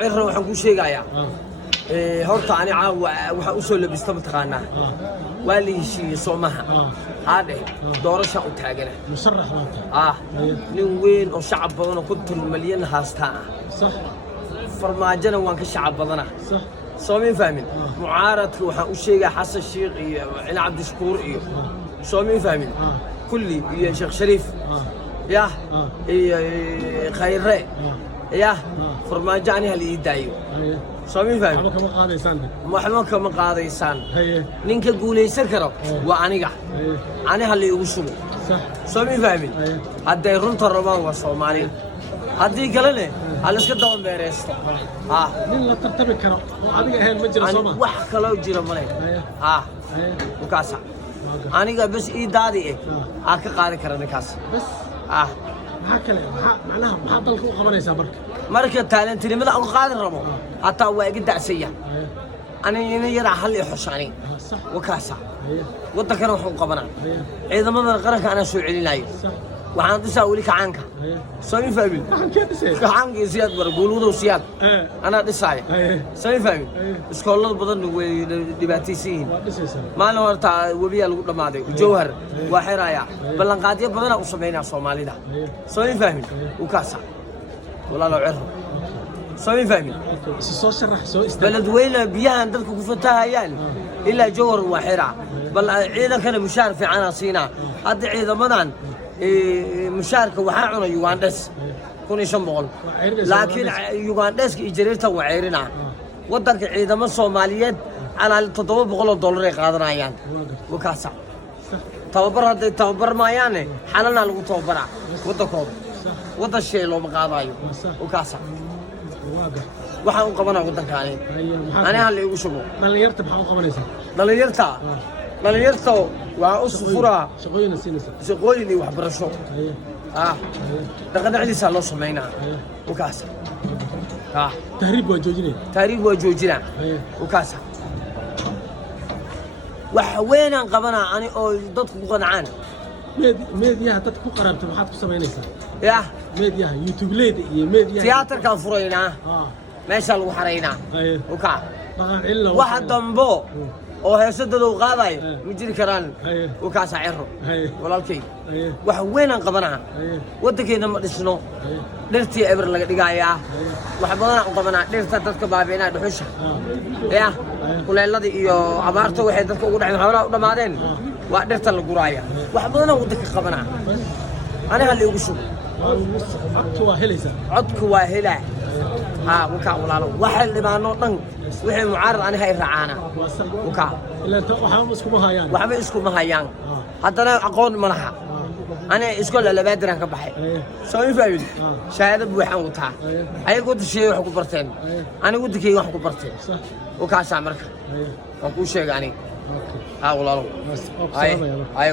cirro waxaan ku sheegayaa horta ani caawa waxa u soo labista mataqaanaa waa la heshiiyey Soomaha haade doorasho u taagana musharax nin weyn oo shacab badan oo 50 milyan haasta صح farmaajana waan ka shacab badana صح Soomin fahmin mucaaradku waxaan u sheegaa Xasan Sheekh iyo Cali Cabdi Shakuur iyo Soomin fahmin kulli iyo Sheekh Shariif يا خير يا فرماجاني هل يدايو سامي فاهم ما قاديسان محمد كما قاديسان نينك غوليسر كرو وانيغا انا هل يوشو صح سامي فاهمين هدا رنت الربان وسومالي هدي كلنه هل اسك دوon beereesto nin la tartami karo oo adiga ahayn ma jiro Soomaa wax kale oo jiro malay وكاسا aniga bas ii daadi ka qaadi kara ninkaas bas هكذا معناها ضلك وقبنيسا marka taalantinimada aan qaadan rabo hataa waa iga dacsiya أنا يرى حل حشاني وكاسة وذكر وحوم قبنا إذا ما ذكرك أنا سوء علينا وعن تساوي لك عنك سوي فاهم عنك زياد برجولود وسياد أنا تساوي سوي فاهم سكولة بدن ودباتيسين ما له تع وبيا لقطة ما ده جوهر وحرايا بلنقاتي بدن أصبحنا صومالي ده سوي فاهم وكاسة ولا لو عرف سوي فاهم بلد وين بيها عندك كفتها يعني إلا جوهر وحرا بل عيدا كان مشارك في عناصينا هذا عيدا مدن مشاركة وحاعنا يوغاندس كوني شمبول لكن يوغاندس إجريته وعيرنا ودك عيدا من الصوماليات على $700 قادرنا يعني وكاسع توبر هذا توبر ما يعني حالنا لو توبر ودكود وده الشيء لو مقاضي وكاسع waxaan u qabanaa wadankaani ani hal igu shubo dhalinyarta maxaa u qabanaysaa dhalinyarta waa u sufuraa shaqooyin iyo waxbarasho dhaqanacdiisa loo sameynaa wakaas tahriib waa joojinaa wakaas wax weynaan qabanaa ani oo dadku ku qancaan meediyaha dadka ku qarabta maxaad ku samaynaysaa ya meediyaha youtube leed iyo meediyaha tiyaatarkaan furaynaa meesha lagu xaraynaa وكا واحد دمبو oo heesadooda u qaaday ma jiri karaan وكا saaciro walaalkay wax weyn aan qabanaa wadankeena ma dhisno dhirtii eber laga dhigayaa wax badan aan qabanaa dhirta dadka baabiinaa dhuxusha ya kuleelada iyo abaarta waxay dadka ugu dhaceen xoolaha u dhamaadeen waa dhirta la guraaya wax badan aan wadanka qabanaa ana hal igu shub codku waa helaa وكا ولا لا واحد اللي ما نوطن وحي معارض أنا هاي رعانا وكا إلا أنت وحام اسكو مهايان وحام اسكو مهايان حتى أنا أقول منها أنا اسكول اللي بادر أنك بحي سوي فاهم شاهد بوحام وطها أي قلت شيء وحكو برتين أنا قلت كي وحكو برتين وكا سامرك وكو شيء يعني ولا لا